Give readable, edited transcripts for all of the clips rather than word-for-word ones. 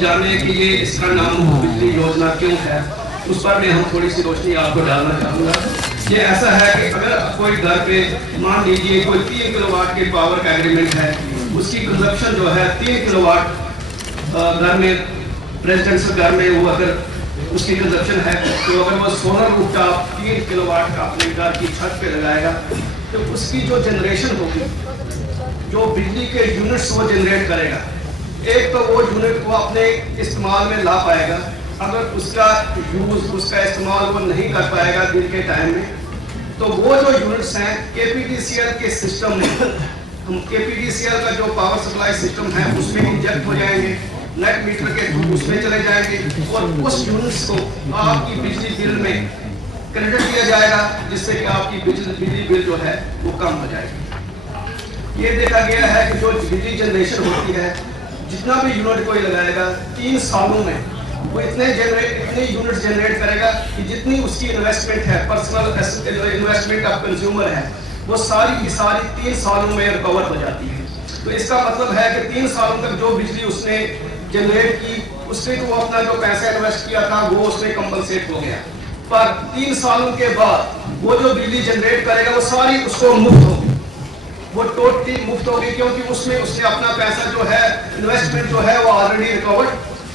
जाने कि ये इसका नाम बिजली योजना क्यों है, उस पर मैं हम थोड़ी सी रोशनी आपको डालना चाहूँगा। ये ऐसा है कि अगर कोई घर पे मान लीजिए कोई 3 किलोवाट के पावर का एग्रीमेंट है, उसकी कंजप्शन जो है 3 किलोवाट घर में, रेजिडेंशियल घर में वो अगर उसकी कंजप्शन है, तो अगर वो सोलर रूफटॉप 3 किलोवाट का अपने घर की छत पे लगाएगा तो उसकी जो जनरेशन होगी, जो बिजली के यूनिट्स वो जनरेट करेगा, एक तो वो यूनिट को अपने इस्तेमाल में ला पाएगा। अगर उसका यूज, उसका इस्तेमाल वो नहीं कर पाएगा दिन के टाइम में, तो वो जो यूनिट्स हैं केपीडीसीएल के सिस्टम में, हम केपीडीसीएल का जो पावर सप्लाई सिस्टम है उसमें इंजेक्ट हो जाएंगे, नेट मीटर के थ्रू उसमें चले जाएंगे और उस यूनिट्स को आपकी बिजली बिल में क्रेडिट किया जाएगा, जिससे कि आपकी बिजली बिल जो है वो कम हो जाएगी। ये देखा गया है कि जो बिजली जनरेशन होती है, जितना भी यूनिट कोई लगाएगा 3 सालों में वो इतने यूनिट जनरेट करेगा कि जितनी उसकी इन्वेस्टमेंट है, पर्सनल जो इन्वेस्टमेंट ऑफ कंज्यूमर है, वो सारी की सारी 3 सालों में रिकवर हो जाती है। तो इसका मतलब है कि 3 सालों तक जो बिजली उसने जनरेट की, उससे तो वो अपना जो पैसा इन्वेस्ट किया था वो उसमें कंपनसेट हो गया, पर 3 सालों के बाद वो जो बिजली जनरेट करेगा वो सारी उसको मुफ्त होगी, वो टोटली मुफ्त होगी, क्योंकि उसमें उसने अपना पैसा जो है, इन्वेस्टमेंट जो है वो ऑलरेडी रिकवर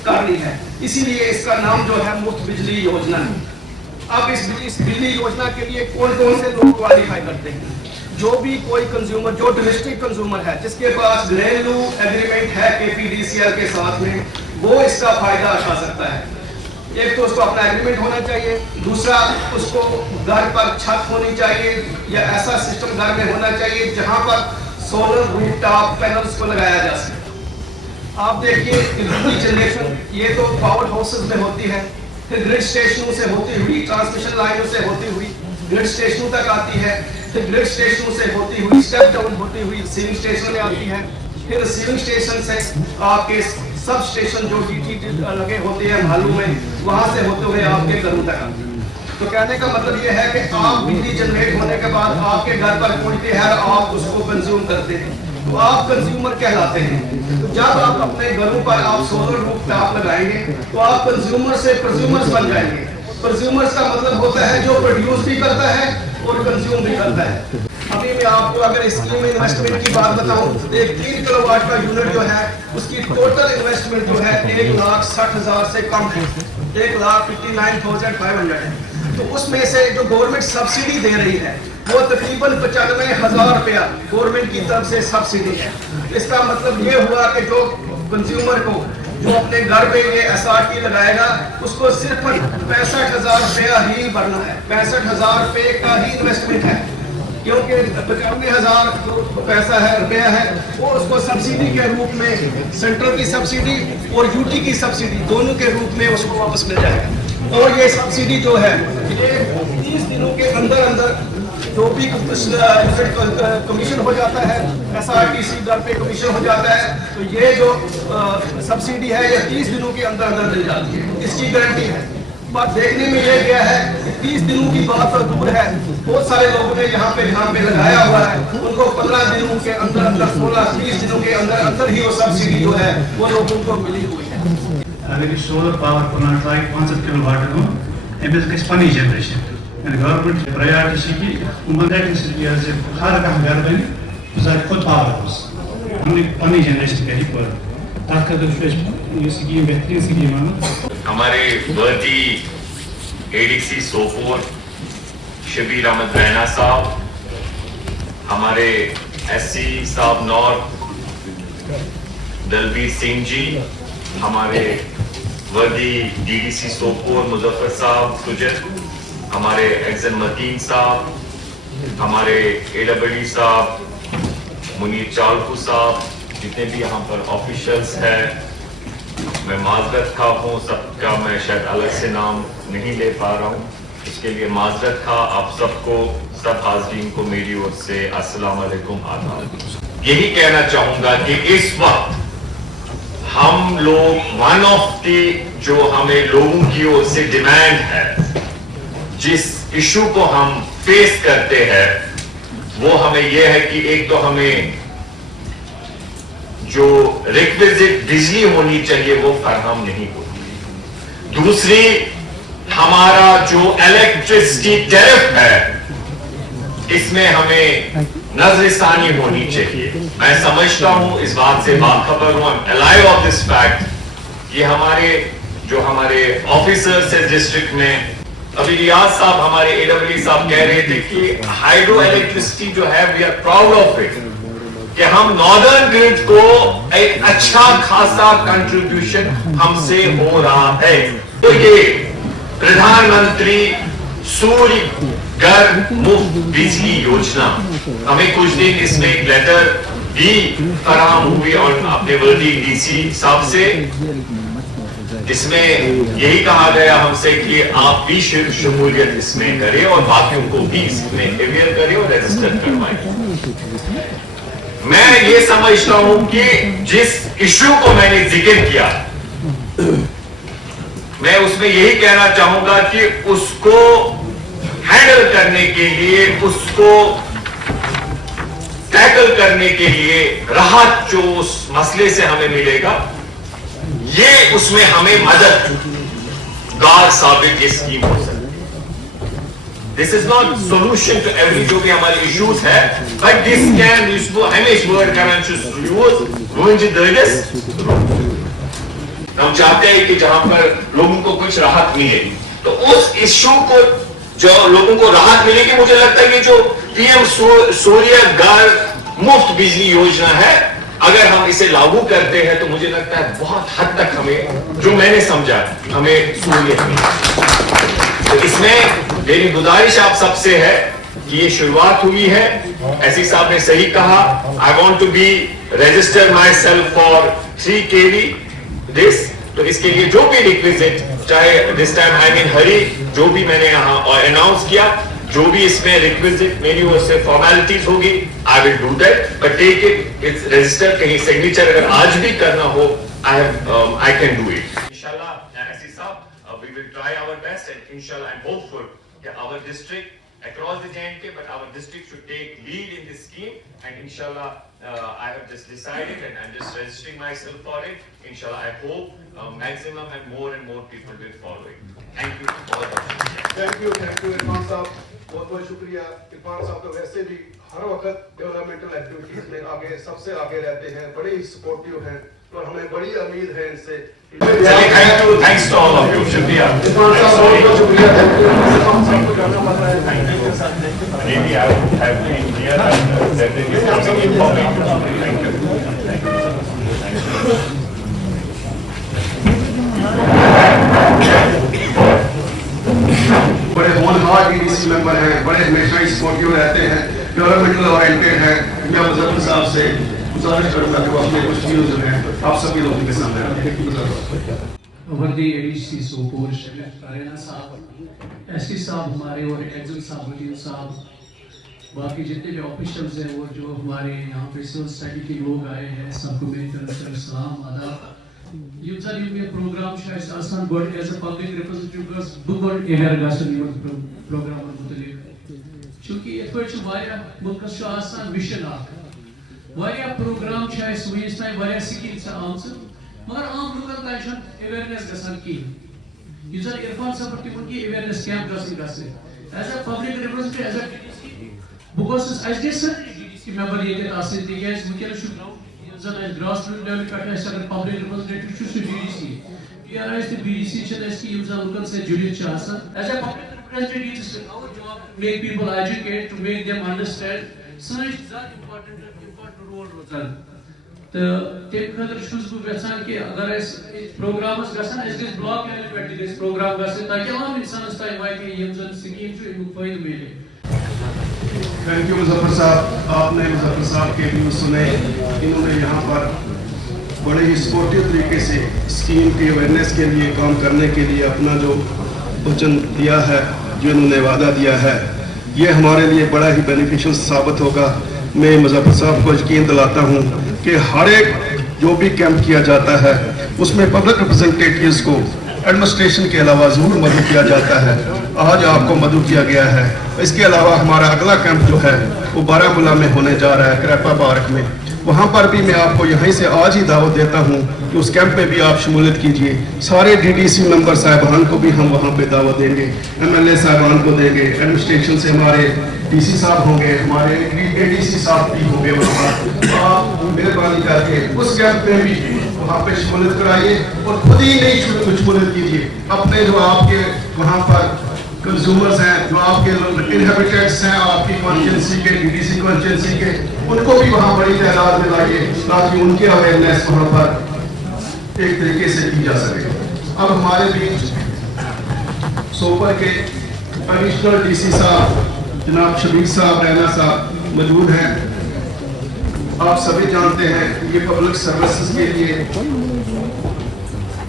कर ली है। इसीलिए इसका नाम जो है मुफ्त बिजली योजना है। अब इस बिजली योजना के लिए कौन कौन से लोग क्वालिफाई करते हैं? जो भी कोई कंज्यूमर, जो डोमेस्टिक कंज्यूमर है, जिसके पास घरेलू एग्रीमेंट है केपीडीसीएल के साथ में, वो इसका फायदा उठा सकता है। एक तो उसको अपना एग्रीमेंट होना चाहिए, दूसरा उसको घर पर छत होनी चाहिए या ऐसा सिस्टम घर में होना चाहिए जहां पर सोलर रूफटॉप पैनल्स को लगाया जा सके। आप देखिए बिजली जनरेशन ये तो पावर हाउसेस में होती है, फिर ग्रिड स्टेशनों से होती हुई, ट्रांसमिशन लाइनों से होती हुई ग्रिड स्टेशनों तक आती है, फिर ग्रिड स्टेशनों से होती हुई स्टेप डाउन होती हुई रिसीविंग स्टेशन में आती है, फिर रिसीविंग स्टेशन से आपके सब स्टेशन जो डीटी लगे होते हैं मालूम में, वहां से होते हुए आपके घरों तक आती है। तो कहने का मतलब ये है कि आप बिजली जनरेट होने के बाद आपके घर पर पहुंचती है, आप उसको कंज्यूम करते हैं, तो आप कंज्यूमर कहलाते हैं। तो जब आप अपने घरों पर आप सोलर रूफटॉप लगाएंगे तो आप कंज्यूमर से प्रोज्यूमर्स बन जाएंगे। प्रोज्यूमर्स का मतलब होता है जो प्रोड्यूस भी करता है और कंज्यूम भी करता है। अभी मैं आपको अगर स्कीम में इन्वेस्टमेंट की बात बताऊं, एक 3 किलोवाट का यूनिट जो है उसकी टोटल इन्वेस्टमेंट जो है 1,60,000 से कम है, 1,59,500 है। तो उसमें से जो गवर्नमेंट सब्सिडी दे रही है वो तकरीबन 95,000 रुपया गवर्नमेंट की तरफ से सब्सिडी है। इसका मतलब ये हुआ कि जो कंज्यूमर को जो अपने घर पे ये SRT लगाएगा उसको सिर्फ 65,000 रुपया ही भरना है, 65,000 रुपये का ही इन्वेस्टमेंट है, क्योंकि 95,000 पैसा है, रुपया है, वो उसको सब्सिडी के रूप में, सेंट्रल की सब्सिडी और यूटी की सब्सिडी दोनों के रूप में उसको वापस मिल जाएगा। और ये सब्सिडी जो है ये 30 दिनों के अंदर अंदर जो भी कमीशन हो जाता है, SRTC दर पे कमीशन हो जाता है, तो ये जो सब्सिडी है ये 30 दिनों के अंदर अंदर मिल जाती है, इसकी गारंटी है। बात देखने में ये गया है कि 30 दिनों की बात तो दूर है, बहुत सारे लोगों ने यहाँ पे लगाया हुआ है, उनको 15 दिनों के अंदर अंदर, 16-30 दिनों के अंदर अंदर ही वो सब्सिडी जो है वो लोगों को मिली हुई है। अगर ये solar power plant like 50 kilowatt को एमएस के स्पनी जनरेशन and government priority की उम्मीद है कि ऐसे हर काम घर में साथ खुद पावर हाउस हमने पानी जनरेशन करी पर ताकत ये स्कीम बेहतरीन स्कीम है। हमारे वर्दी एडीसी सोपोर शबीर अहमद रैना साहब, हमारे एससी साहब नॉर्थ दलबीर सिंह जी, हमारे वर्दी डीडीसी सोपोर मुजफ्फर साहब सुजन, हमारे एक्सन मतीन साहब, हमारे एडब्ल्यू साहब, मुनीर चालकू साहब, जितने भी यहाँ पर ऑफिशियल्स हैं, मैं माजरत खा हूँ, सबका मैं शायद अलग से नाम नहीं ले पा रहा हूँ, इसके लिए माजरत खा। आप सबको, सब हाज़रीन को मेरी ओर से अस्सलाम वालेकुम आदाब। यही कहना चाहूँगा कि इस वक्त हम लोग वन ऑफ दी जो हमें लोगों की ओर से डिमांड है, जिस इशू को हम फेस करते हैं, वो हमें यह है कि एक तो हमें जो रिक्विजिट बिजली होनी चाहिए वो फराहम नहीं होती। दूसरी, हमारा जो इलेक्ट्रिसिटी टैरिफ है इसमें हमें नजरसानी होनी चाहिए। मैं समझता हूं, इस बात से बाखबर हूं, I am alive of this fact. ये हमारे ऑफिसर्स है डिस्ट्रिक्ट में, अभी रियाज साहब हमारे एडब्ल्यू साहब कह रहे थे कि हाइड्रो इलेक्ट्रिसिटी जो है we are proud of it, कि हम नॉर्दर्न ग्रिड को एक अच्छा खासा कंट्रीब्यूशन हमसे हो रहा है। तो ये प्रधानमंत्री सूर्य घर मुफ्त बिजली योजना, हमें कुछ दिन इसमें एक लेटर भी फराहम हुई और अपने वर्दी डीसी साहब से, जिसमें यही कहा गया हमसे कि आप भी शमूलियत इसमें करें और बाकियों को भी इसमें अवेयर करें और रजिस्टर करवाएं। मैं ये समझता हूं कि जिस इश्यू को मैंने जिक्र किया, मैं उसमें यही कहना चाहूंगा कि उसको हैंडल करने के लिए, उसको टैकल करने के लिए राहत जो उस मसले से हमें मिलेगा, ये उसमें हमें मददगार साबित ये स्कीम हो सकती है। This is not solution to every जो भी हमारे इश्यूज है, बट दिस कैन इसको हमें इस वर्ड करना चाहिए। हम चाहते हैं कि जहां पर लोगों को कुछ राहत मिले, तो उस इश्यू को जो लोगों को राहत मिलेगी, मुझे लगता है कि जो पीएम सूर्य घर मुफ्त बिजली योजना है, अगर हम इसे लागू करते हैं तो मुझे लगता है बहुत हद तक हमें, जो मैंने समझा, हमें सहूलियत मिलेगी। तो इसमें मेरी गुजारिश आप सबसे है कि ये शुरुआत हुई है, एससी साहब ने सही कहा, I want to be register myself for 3 kV this. तो इसके लिए जो भी रिक्विजिट, चाहे दिस टाइम आई मीन हरी, जो भी मैंने यहाँ अनाउंस किया, जो भी इसमें रिक्विजिट मेरी ओर से फॉर्मेलिटीज होगी, I will do that, but take it, it's register, कहीं सिग्नेचर अगर आज भी करना हो, आई कैन डू इट। इंशाल्लाह एससी साहब, we will try our best and इंशाल्लाह आई एम होपफुल कि our district across the J&K, but our district should take lead in this scheme, and inshallah I have just decided and I'm just registering myself for it. Inshallah I hope maximum and more people will follow it. Thank you बहुत बहुत thank you Irfan साहब, बहुत बहुत शुक्रिया। इरफान साहब तो वैसे भी हर वक्त डेवलपमेंटल एक्टिविटीज में आगे, सबसे आगे रहते हैं, बड़े ही सपोर्टिव हैं और हमें बड़ी उम्मीद है इनसे। Thank you, thanks to all of you, शुक्रिया इरफान साहब, बहुत बहुत शुक्रिया। इरफान साहब को जाना पड़ रहा है। Maybe I would have been here and that is something important. Thank you. बड़े होनहार डीडीसी मेंबर हैं, बड़े हमेशा ही सपोर्टिव रहते हैं, डेवलपमेंटल ओरिएंटेड हैं। मैं मुजफ्फर साहब से गुजारिश करूंगा कि वो अपने कुछ व्यूज हैं आप सभी लोगों के सामने रखें। वर्दी एडीसी सोपोर राणा साहब, एसपी साहब हमारे और एक्जल साहब, वकील साहब, बाकी जितने भी ऑफिशियल्स हैं और जो हमारे यहाँ पे सिविल सोसाइटी के लोग आए हैं, सबको मेरी तरफ से सलाम आदाब। यूजर यू में प्रोग्राम शायद आसान गोड एज अ पब्लिक रिप्रेजेंटेटिव बुगोड एहर गासन यूर प्रोग्राम मुतलिक, चूंकि ये कुछ वाया मुल्कस जो आसान विजन आक वाया प्रोग्राम शायद सुविस ताई वाया स्कीम से आमस, मगर आम लोगन ताई छन अवेयरनेस गसन की। यूजर इरफान साहब की उनकी अवेयरनेस कैंप गसन as a public representative, as a because as this DDC member ये तासीर दी है, इसमें क्या शुरू जन ग्रास रूट लेवल का है, सर पब्लिक रिप्रेजेंटेटिव शुरू DDC PRS the BDC चल इसकी यूजर लोकल से जुड़ी चाहता as a public representative is our job to make people educate, to make them understand such that important role रोजन। तो ते खतर शुरू बु वेसान कि अगर इस प्रोग्रामस गसन इस ब्लॉक मैनेजमेंट इस प्रोग्राम गसन ताकि आम इंसान ताई वाकई ये जन स्कीम जो इनको फायदा मिले। थैंक यू मुजफ्फर साहब, आपने मुजफ्फर साहब के व्यूज सुने। इन्होंने यहाँ पर बड़े ही स्पोर्टिव तरीके से स्कीम की अवेयरनेस के लिए काम करने के लिए अपना जो वचन दिया है, जो इन्होंने वादा दिया है, ये हमारे लिए बड़ा ही बेनिफिशियल साबित होगा। मैं मुजफ्फर साहब को यकीन दिलाता हूँ कि हर एक जो भी कैंप किया जाता है उसमें पब्लिक रिप्रेजेंटेटिव्स को एडमिनिस्ट्रेशन के अलावा जरूर मदद किया जाता है। आज आपको मदद किया गया है। इसके अलावा हमारा अगला कैंप जो है वो बारामूला में होने जा रहा है, क्रैपा पार्क में। वहाँ पर भी मैं आपको यहीं से आज ही दावत देता हूँ कि उस कैंप में भी आप शमूलियत कीजिए। सारे DDC मेंबर साहिबान को भी हम वहाँ पे दावत देंगे, MLA साहिबान को देंगे, एडमिनिस्ट्रेशन से हमारे DC साहब होंगे, हमारे ADC साहब भी होंगे वहाँ पर। आप मेहरबानी करके उस कैंप में भी वहाँ पे शमूलियत कराइए और खुद ही नहीं शमूलियत कीजिए, अपने जो आपके वहाँ पर कंज्यूमर्स हैं, जो आपके इनहेबिटेंट्स हैं आपकी कॉन्स्टिट्यूंसी के, DDC कॉन्स्टिट्यूंसी के, उनको भी वहाँ बड़ी तादाद में लाइए ताकि उनकी अवेयरनेस वहाँ पर एक तरीके से की जा सके। अब हमारे बीच सोपर के एडिशनल DC साहब जनाब शबीर साहब रैना साहब मौजूद हैं। आप सभी जानते हैं कि ये पब्लिक सर्विसेज के लिए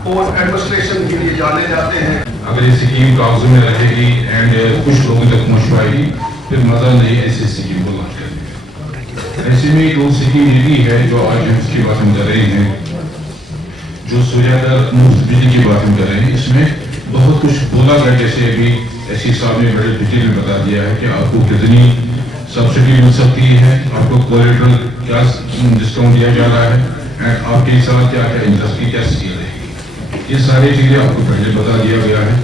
और एडमिनिस्ट्रेशन के लिए जाने जाते हैं। अगर ये स्कीम कागजों में रहेगी एंड कुछ लोगों तक पहुँच पाएगी फिर मजा नहीं ऐसी स्कीम को लॉन्च करने में। ऐसे में एक स्कीम यही है जो आज हम इसकी बात हम कर रहे हैं, जो सूर्योदय मुफ्त बिजली की बात हम कर रहे हैं। इसमें बहुत कुछ बोला गया, जैसे अभी SC साहब ने बड़े डिटेल में बता दिया है कि आपको कितनी सब्सिडी मिल सकती है, आपको कोलेटरल क्या डिस्काउंट दिया जा रहा है एंड आपके साथ क्या क्या इंटरेस्ट की क्या स्कीम है। ये सारी चीजें आपको पहले बता दिया गया है।